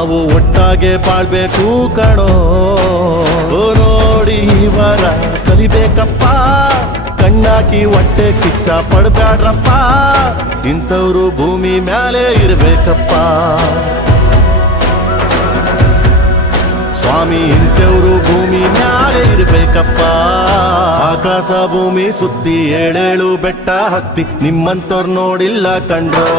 ನಾವು ಒಟ್ಟಾಗೆ ಬಾಳ್ಬೇಕು ಕಣೋ. ನೋಡಿ ಇವರ ಕಲಿಬೇಕಪ್ಪ, ಕಣ್ಣಾಕಿ ಹೊಟ್ಟೆ ಕಿಚ್ಚ ಪಡ್ಬ್ಯಾಡ್ರಪ್ಪ. ಇಂಥವ್ರು ಭೂಮಿ ಮ್ಯಾಲೆ ಇರ್ಬೇಕಪ್ಪ ಸ್ವಾಮಿ, ಇಂಥವ್ರು ಭೂಮಿ ಮ್ಯಾಲೆ ಇರ್ಬೇಕಪ್ಪ. ಆಕಾಶ ಭೂಮಿ ಸುತ್ತಿ 7 ಬೆಟ್ಟ ಹತ್ತಿ ನಿಮ್ಮಂತವ್ರು ನೋಡಿಲ್ಲ ಕಂಡ್ರೋ.